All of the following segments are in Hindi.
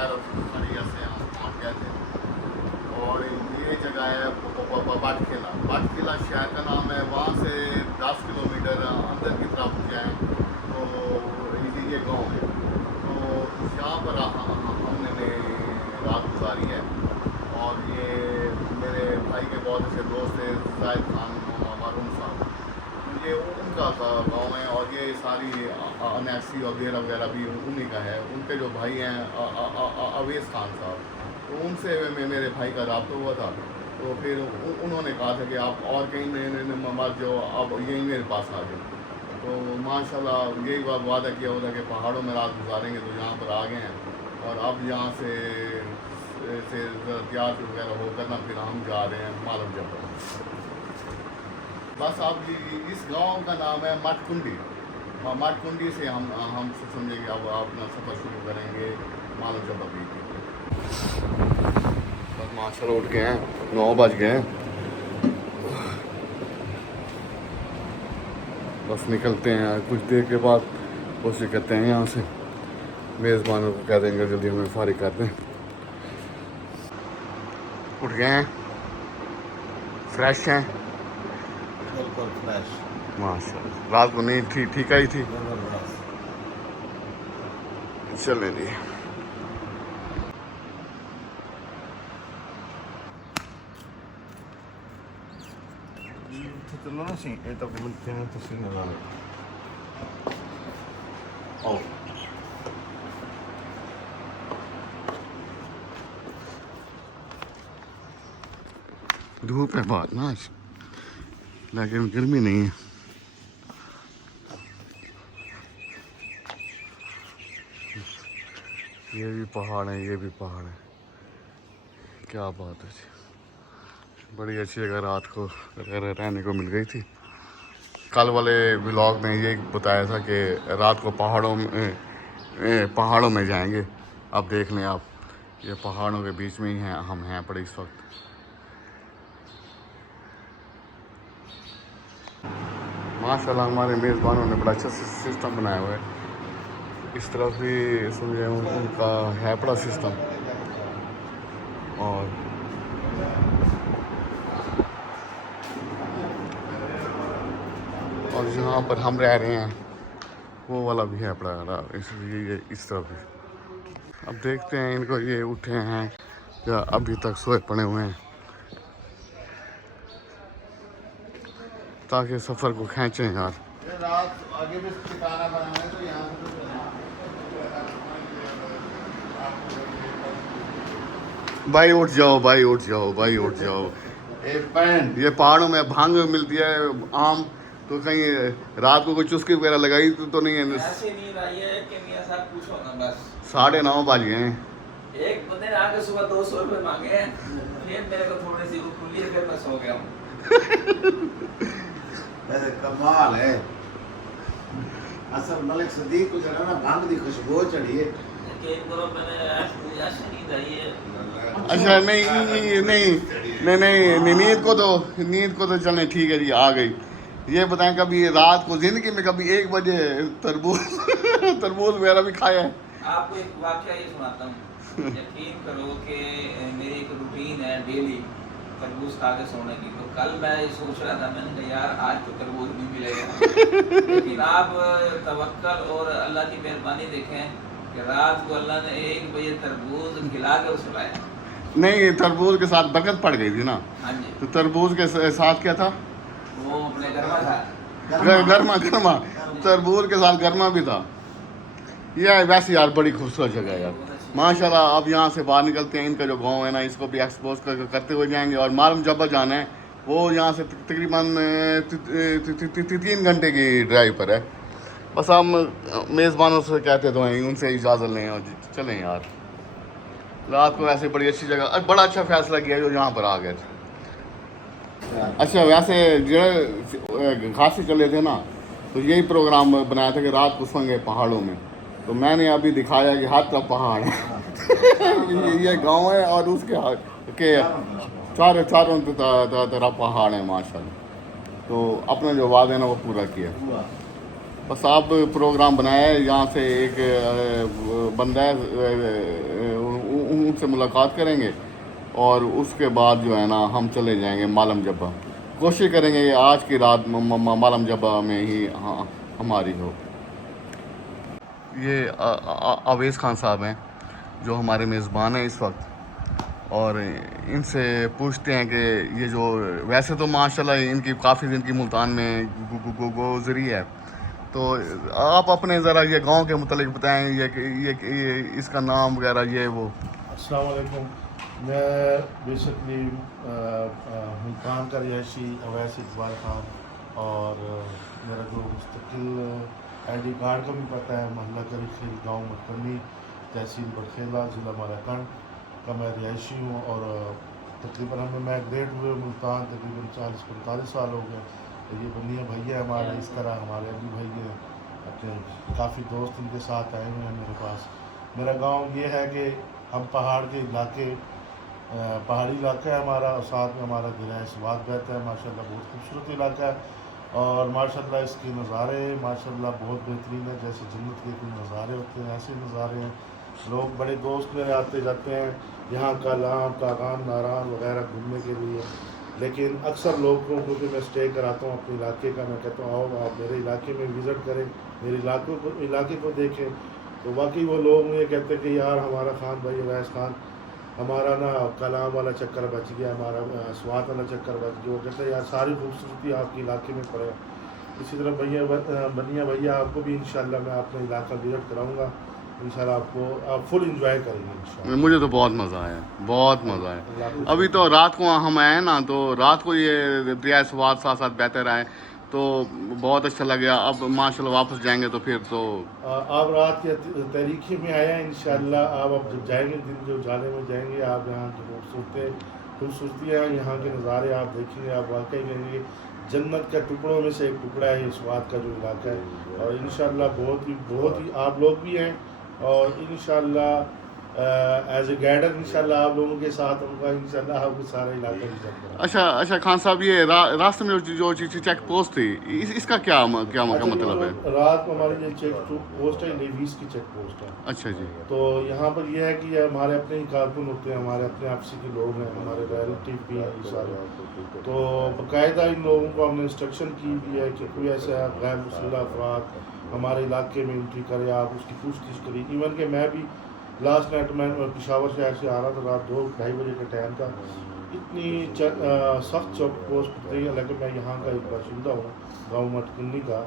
खैर खड़िया से हम पहुँच गए थे। और ये जगह है बाटकिला शहर का नाम है। वहाँ से 10 किलोमीटर अंदर की तरफ जाएँ तो ये गांव है। तो यहाँ पर हमने रात गुजारी है। और ये मेरे भाई के बहुत अच्छे दोस्त थे, जाहिद खान मारूम साहब, तो ये उनका गांव है। और ये सारी अनैसी वगैरह वगैरह भी उन्हीं का है। उनके जो भाई हैं अवेश खान साहब, तो उनसे मेरे भाई का रब्ता हुआ था। तो फिर उन्होंने कहा था कि आप और कहीं मत जाओ, आप यहीं मेरे पास आ जाओ। तो माशाल्लाह यही वादा किया होता कि पहाड़ों में रात गुजारेंगे, तो यहाँ पर आ गए हैं। और अब यहाँ से तैयार वगैरह होकर ना फिर हम जा रहे हैं मालम जबल। बस अब इस गांव का नाम है मटकुंडी। मटकुंडी से हम समझे कि अब अपना सफ़र शुरू करेंगे मालम जबल की। बस माशाल्लाह उठ गए हैं, 9 बज गए हैं। बस निकलते हैं कुछ देर के बाद। कोशिश करते हैं यहाँ से मेज़बानों को कह देंगे जल्दी हमें फारिग कर दें। उठ गए हैं, फ्रेश हैं, बिल्कुल फ्रेश। माशाल्लाह। रात को नींद ठीक आई थी। चलें जी। चलो ना सी ये तो मिलते हैं तो सीन लगा ओ धूप है बहुत ना आज, लेकिन गर्मी नहीं है। ये भी पहाड़ है, ये भी पहाड़ है। क्या बात है जी, बड़ी अच्छी जगह रात को रहने को मिल गई थी। कल वाले व्लॉग में ये बताया था कि रात को पहाड़ों में जाएंगे। अब देख लें आप, ये पहाड़ों के बीच में ही हैं, हम हैं पड़े इस वक्त। माशाल्लाह हमारे मेज़बानों ने बड़ा अच्छा सिस्टम बनाया हुआ है। इस तरफ भी समझे उनका है बड़ा सिस्टम। और जहाँ पर हम रह रहे हैं वो वाला भी है बड़ा इस तरफ भी। अब देखते हैं इनको, ये उठे हैं या अभी तक सोए पड़े हुए हैं, ताकि सफ़र को खींचें यार। रात आगे भी ठिकाना बनाना है तो यहाँ भाई उठ जाओ, भाई उठ जाओ, भाई उठ जाओ। ये पहाड़ों में भांग मिलती है आम, तो कहीं रात को कोई चुस्की वगैरह लगाई तो नहीं है? ऐसे नींद आई है कि मियां साहब पूछो ना बस। 9:30 बज गए हैं। एक बंदे ने आके सुबह 200 रुपए मांगे हैं, फिर मेरे को थोड़ी सी वो खुली है, फिर मैं सो गया हूँ। कमाल है। असल मलिक सदीक को जरा ना भांग दी खुशबू चढ़ी है कि बोलो मैंने ऐसे नींद आई है। अच्छा नहीं, नींद को तो चलें ठीक है जी, आ गई। ये बताएं कभी रात को ज़िंदगी में कभी 1 बजे तरबूज वगैरह भी खाया है? आपको एक वाकया ये सुनाता हूँ, यकीन करो कि मेरी एक रूटीन है डेली तरबूज खा के सोने की। तो कल मैं सोच रहा था, मैंने कहा यार आज तो तरबूज नहीं मिलेगा। लेकिन आप तवक्कल और अल्लाह की मेहरबानी देखें कि रात को अल्लाह ने 1 बजे तरबूज खिला कर सुलाया। नहीं, तरबूज के साथ बरकत पड़ गई थी ना। हाँ जी। तो तरबूज के साथ क्या था? वो अपने घर में था गर्मा तरबूज के साथ गर्मा भी था। यह वैसे यार बड़ी खूबसूरत जगह है यार माशाल्लाह। अब यहाँ से बाहर निकलते हैं, इनका जो गांव है ना इसको भी एक्सपोज करते हुए जाएंगे। और मालूम जबल जाना है, वो यहाँ से तकरीबन 3 घंटे की ड्राइव पर है। बस हम मेज़बानों से कहते तो हैं, उनसे इजाज़त लें और चलें यार। रात को वैसे बड़ी अच्छी जगह, बड़ा अच्छा फैसला किया जो यहाँ पर आ गए थे। अच्छा वैसे जो घाट से चले थे ना, तो यही प्रोग्राम बनाया था कि रात को सोएंगे पहाड़ों में। तो मैंने अभी दिखाया कि हर तरफ पहाड़ है। ये गांव है और उसके चारों तरफ पहाड़ है माशाल्लाह। तो अपना जो वादा है ना वो पूरा किया। बस आप प्रोग्राम बनाया है। यहाँ से एक बंदा है, उनसे मुलाकात करेंगे और उसके बाद जो है ना हम चले जाएंगे मालम जब्बा। कोशिश करेंगे कि आज की रात मालम जब्बा में ही हमारी हो। ये अवैस खान साहब हैं जो हमारे मेज़बान हैं इस वक्त, और इनसे पूछते हैं कि ये जो वैसे तो माशाल्लाह इनकी काफ़ी दिन की मुल्तान में गुज़री है, तो आप अपने ज़रा ये गांव के मुतालिक बताएं, ये इसका नाम वगैरह ये वो। अस्सलाम वालेकुम। मैं बेसिकली मुल्तान का रिहायशी अवैस इकबाल खान, और मेरा जो मुस्तकिल ID कार्ड का भी पता है, मोहल्ला करीखेल, गाँव मटकनी, तहसील बरखेला, ज़िला मालाकंड का मैं रिहायशी हूँ। और तकरीबन हमें माइग्रेट हुए मुल्तान तकरीबन 40-45 साल हो गए। तो ये बनिया भैया हमारे, इस तरह हमारे अली भैया अपने काफ़ी दोस्त इनके साथ आए हुए हैं मेरे पास। मेरा गांव ये है कि हम पहाड़ के इलाके, पहाड़ी इलाका है हमारा, और साथ में हमारा गिरा स्वाद बहता है। माशाल्लाह बहुत खूबसूरत इलाका है, और माशाल्लाह इसके नज़ारे माशाल्लाह बहुत बेहतरीन है। जैसे जन्नत के कोई नज़ारे होते हैं ऐसे नज़ारे हैं। लोग बड़े दोस्त मेरे आते जाते हैं यहाँ कालाम, कागान, नारान वगैरह घूमने के लिए। लेकिन अक्सर लोगों को भी मैं स्टे कराता हूँ अपने इलाके का, मैं कहता हूँ आओ आप मेरे इलाके में विज़िट करें, मेरे इलाके को देखें। तो वाकई वो लोग मुझे कहते हैं कि यार हमारा खान भाई अवैस खान, हमारा ना कलाम वाला चक्कर बच गया, हमारा स्वात वाला चक्कर बच गया। वो कहते हैं यार सारी खूबसूरती आपके इलाके में पड़े। इसी तरह बनिया भैया आपको भी इंशाल्लाह मैं अपना इलाका विज़िट कराऊँगा। इंशाल्लाह आपको आप फुल इंजॉय करेंगे इंशाल्लाह। मुझे तो बहुत मज़ा आया, बहुत मज़ा आया। अभी तो रात को हम आए ना, तो रात को ये रियाज स्वाद साथ साथ बेहतर आए, तो बहुत अच्छा लगा। अब माशाल्लाह वापस जाएंगे तो फिर तो आप रात के तरीके में आया इंशाल्लाह। आप अब जब जाएंगे दिन जो जाने में जाएंगे, आप यहाँ की खूबसूरतियाँ, यहाँ के नज़ारे आप देखेंगे, आप वाकई कहेंगे जन्नत के टुकड़ों में से एक टुकड़ा है ये स्वाद का जो इलाका है। और इंशाल्लाह बहुत ही आप लोग भी हैं, और इंशाल्लाह एज ए गाइडर इंशाल्लाह आप लोगों के साथ होगा, इंशाल्लाह आपको सारा इलाका विज़िट करेंगे। अच्छा खान साहब, ये रास्ते में जो चेक पोस्ट थी, इसका क्या मतलब है? रात को हमारी ये चेक पोस्ट है, नेवीज़ की चेक पोस्ट है। अच्छा जी। तो यहाँ पर यह है कि ये हमारे अपने ही कारकुन होते हैं, हमारे अपने आपसी के लोग हैं, हमारे रिलेटिव भी हैं ये सारे। तो बाकायदा इन लोगों को हमने इंस्ट्रक्शन की भी है कि कोई ऐसा गैर मुसल्लह अफराद हमारे इलाके में एंट्री करे, आप उसकी पूछताछ करिए। इवन कि मैं भी लास्ट नाइट मैं पेशावर शहर से आ रहा था, रात 2-2:30 बजे का टाइम था। इतनी सख्त चौक पोस्ट थी, हालांकि मैं यहाँ का एक बाशिंदा हूँ, गाँव मटकनी का।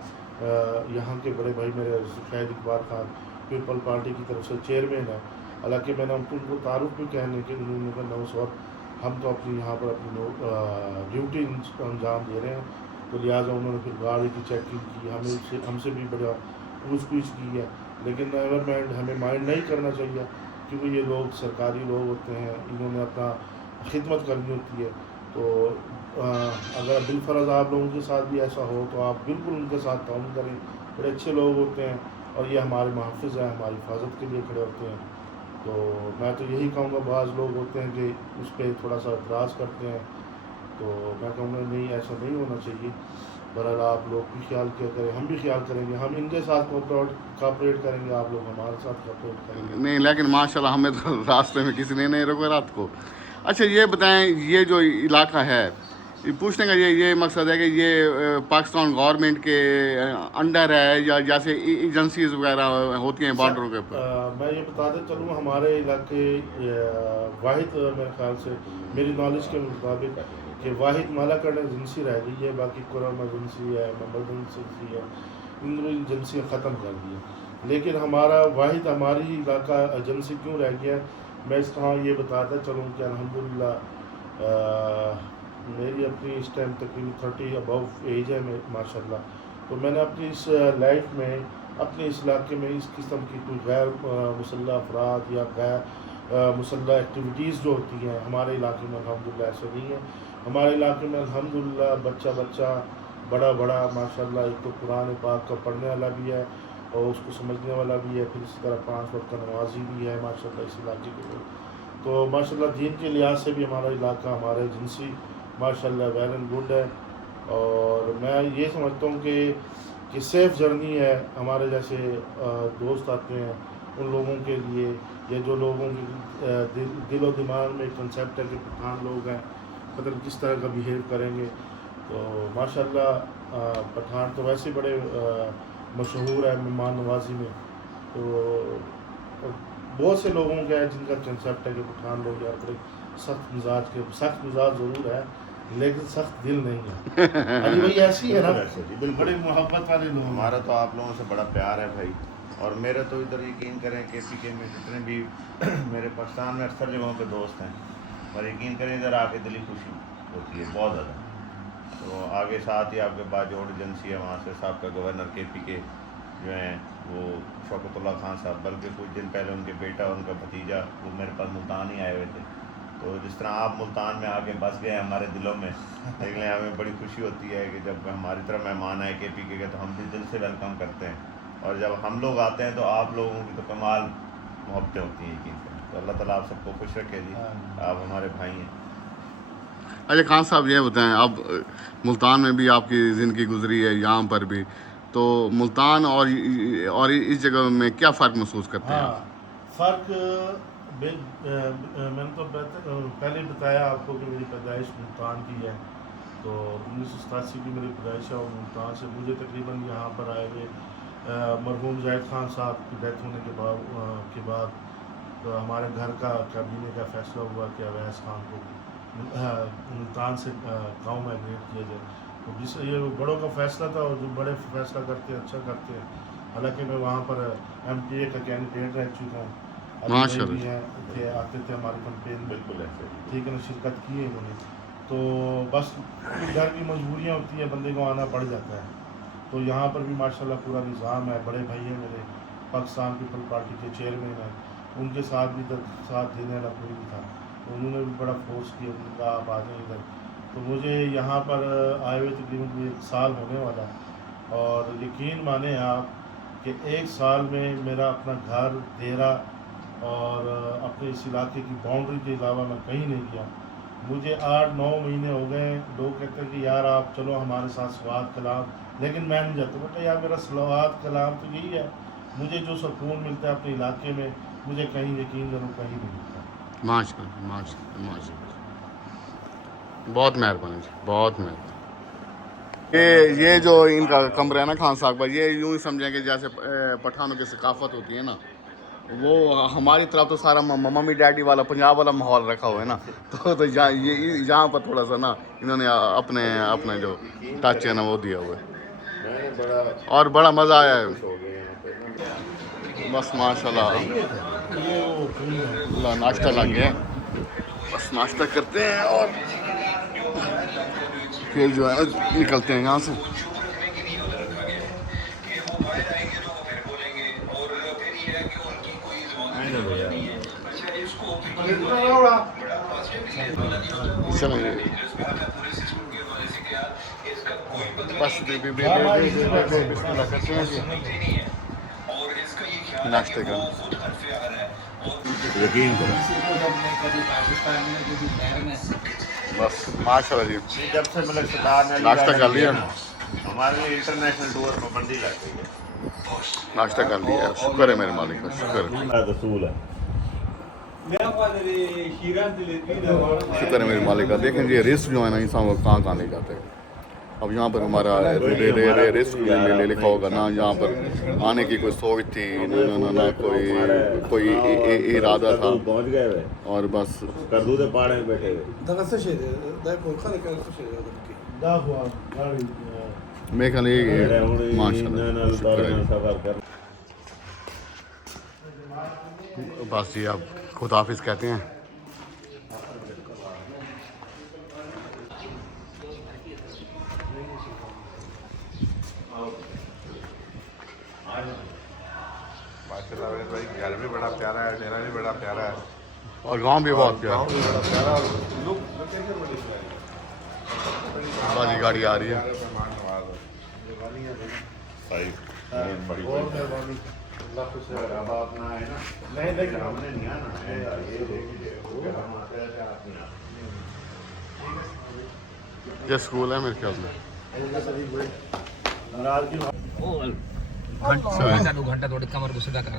यहाँ के बड़े भाई मेरे शाहिद इकबाल खान पीपल पार्टी की तरफ से चेयरमैन है। हालांकि मैंने उनको तारुफ भी कहने के उन्होंने कहा नौ सौ हम तो अपनी यहाँ पर अपनी ड्यूटी अंजाम दे रहे हैं। तो लिहाजा उन्होंने फिर गाड़ी की चेकिंग की, हमसे भी बड़ा पूछ की है। लेकिन गवर्नमेंट हमें माइंड नहीं करना चाहिए, क्योंकि ये लोग सरकारी लोग होते हैं, इन्होंने अपना खिदमत करनी होती है। तो अगर बिलफर्ज आप लोगों के साथ भी ऐसा हो तो आप बिल्कुल उनके साथ ताउन करें, बड़े अच्छे लोग होते हैं और ये हमारे मुहाफ़िज़ हैं, हमारी हिफाजत के लिए खड़े होते हैं। तो मैं तो यही कहूँगा, बाज़ लोग होते हैं कि उस पर थोड़ा सा एतराज़ करते हैं, तो मैं कहूँगा नहीं, ऐसा नहीं होना चाहिए। बहरहाल आप लोग भी ख्याल किया करें, हम भी ख्याल करेंगे, हम इनके साथ कोऑपरेट करेंगे, आप लोग हमारे साथ कोऑपरेट करेंगे। नहीं, लेकिन माशाल्लाह हमें तो रास्ते में किसी ने नहीं रोका रात को। अच्छा ये बताएं, ये जो इलाका है, ये पूछने का ये मकसद है कि ये पाकिस्तान गवर्नमेंट के अंडर है या जैसे एजेंसीज वगैरह होती हैं बॉर्डरों के ऊपर? मैं ये बताते चलूँ, हमारे इलाके वाहिद मेरे ख्याल से मेरी नॉलेज के मुताबिक कि वाहिद मालाकंड एजेंसी रह गई है, बाकी कुरम एजेंसी है, मोहम्मद एजेंसी है, इन एजेंसियाँ ख़त्म कर दी हैं। लेकिन हमारी इलाका एजेंसी क्यों रह गया है, मैं इस तरह ये बताता चलूँ कि अल्हम्दुलिल्लाह मेरी अपनी इस टाइम तकरीबन 30 अबव एज है माशाल्लाह। तो मैंने अपनी इस लाइफ में अपने इस इलाके में इस किस्म की कोई गैर मुसल्लह अफराद या गैर मुसल्लह एक्टिविटीज़ जो होती हैं हमारे इलाके में अल्हम्दुलिल्लाह ऐसा नहीं है। हमारे इलाके में अल्हम्दुलिल्लाह बच्चा बड़ा माशाल्लाह, एक तो कुरान पाक का पढ़ने वाला भी है और उसको समझने वाला भी है, फिर इसी तरह 5 वक्त का नमाजी भी है माशाल्लाह इस इलाके के लोग। तो माशाल्लाह दीन के लिहाज से भी हमारा इलाका, हमारा एजेंसी माशाल्लाह वेल एंड गुड है। और मैं ये समझता हूँ कि सेफ़ जर्नी है। हमारे जैसे दोस्त आते हैं उन लोगों के लिए, या जो लोगों के दिलो दिमाग में कंसेप्ट है कि पठान लोग हैं, पता नहीं किस तरह का बिहेव करेंगे। तो माशाल्लाह पठान तो वैसे बड़े मशहूर है मेहमान नवाजी में। तो बहुत से लोगों का है जिनका कंसेप्ट है कि पठान लोग यार बड़े सख्त मिजाज ज़रूर है लेकिन सख्त दिल नहीं है। अभी वही ऐसी है ना, बड़े मोहब्बत वाले लोग। हमारा तो आप लोगों से बड़ा प्यार है भाई, और मेरे तो इधर यकीन करें KPK में जितने भी मेरे पाकिस्तान में अक्सर जगहों पे दोस्त हैं, और यकीन करें इधर आके दिली खुशी होती है बहुत ज़्यादा। तो आगे साथ ही आपके पास जो एजेंसी है वहाँ से साहब का गवर्नर KPK जो हैं वो शौकतुल्लाह खान साहब, बल्कि कुछ दिन पहले उनके बेटा और उनका भतीजा वो मेरे पास मुल्तान ही आए हुए थे। तो जिस तरह आप मुल्तान में आके बस गए हमारे दिलों में, लेकिन हमें बड़ी खुशी होती है कि जब हमारी तरफ मेहमान आए KPK के तो हम भी दिल से वेलकम करते हैं, और जब हम लोग आते हैं तो आप लोगों की तो कमाल मोहब्बतें होती हैं यकीन करें। तो अल्लाह ताला आप सबको खुश रखे जी, आप हमारे भाई हैं। अच्छा खान साहब ये बताएं, अब मुल्तान में भी आपकी ज़िंदगी गुजरी है, यहाँ पर भी, तो मुल्तान और इस जगह में क्या फ़र्क महसूस करते हैं? फ़र्क मैंने तो पहले बताया आपको कि मेरी पैदाइश मुल्तान की है। तो 1987 की मेरी पैदाइश है और मुल्तान से मुझे तकरीबन यहाँ पर आए हुए मरहूम जाहिद खान साहब की डेथ होने के बाद तो हमारे घर का कैबिनेट का फैसला हुआ कि अवैस खान को मुल्तान से गाँव माइग्रेट किया जाए। तो जिस ये बड़ों का फैसला था, और जो बड़े फैसला करते हैं अच्छा करते हैं। हालांकि मैं वहाँ पर MPA का कैंडिडेट रह चुका हूँ, माशाल्लाह आते थे हमारी कंपेन में, बिल्कुल ऐसे ठीक है ना, शिरकत की है इन्होंने। तो बस घर की मजबूरियाँ होती है, बंदे को आना पड़ जाता है। तो यहाँ पर भी माशाल्लाह पूरा निज़ाम है। बड़े भाई हैं मेरे, पाकिस्तान पीपल पार्टी के चेयरमैन हैं, उनके साथ भी साथ देने वाला कोई भी था, तो उन्होंने भी बड़ा फोर्स किया, उनका आप आ जाए इधर। तो मुझे यहाँ पर आए हुए तकरीबन 1 साल होने वाला, और यकीन माने आप कि 1 साल में मेरा अपना घर, डेरा और अपने इस इलाके की बाउंड्री के अलावा मैं कहीं नहीं गया। मुझे 8-9 महीने हो गए। लोग कहते हैं कि यार आप चलो हमारे साथ सलावत कलाम, लेकिन मैं नहीं जाता। बेटा यार मेरा सलावत कलाम तो यही है, मुझे जो सुकून मिलता है अपने इलाके में, मुझे कहीं यकीन करो कहीं नहीं मिलता। माशाल्लाह माशाल्लाह माशाल्लाह, बहुत मेहरबानी जी, बहुत मेहरबानी। ये जो इनका कमरा है ना खान साहब का, ये यूँ ही समझें कि जैसे पठानों की सकाफत होती है ना, वो हमारी तरफ तो सारा मम्मी डैडी वाला पंजाब वाला माहौल रखा हुआ है ना। तो यहाँ पर थोड़ा सा ना इन्होंने अपने जो टच है ना वो दिया हुआ है, और बड़ा मज़ा आया है। बस माशाल्लाह नाश्ता लग गया, बस नाश्ता करते हैं और फिर जो है निकलते हैं यहाँ से। चलेंगे बस नाश्ते का यकीन करो बस माशाल्लाह जी, जब से मलिक सतार ने नाश्ता कर लिया, हमारे लिए इंटरनेशनल टूर पाबंदी लग गई है। नाश्ता कर लिया, शुक्र है मेरे मालिक का, शुक्र रसूल है, शुक्र है मेरे मालिक का। देखें जी रिस्क जो है ना इंसान को कहाँ कहाँ ले जाते हैं। अब यहाँ पर हमारा रिस्क लिखा होगा ना, यहाँ पर आने की कोई सोच थी ना कोई इरादा था, पहुंच गए और बस करदू के पहाड़ में बैठे हुए। मेरे ख्याल माशाल्लाह शुक्र है। बस जी आप खुदा हाफिज़ कहते हैं। भाई घर भी बड़ा प्यारा है, डेरा भी बड़ा प्यारा है, और गांव भी बहुत प्यारा। बाजी गाड़ी आ रही है, सही बड़ी अपना है ना, नहीं लेकिन हमने नहीं आना है ये हम आते हैं आप नहीं आते। ये स्कूल है मेरे ख्याल में। अच्छा घंटा 2 घंटा थोड़ी कमर को सीधा कर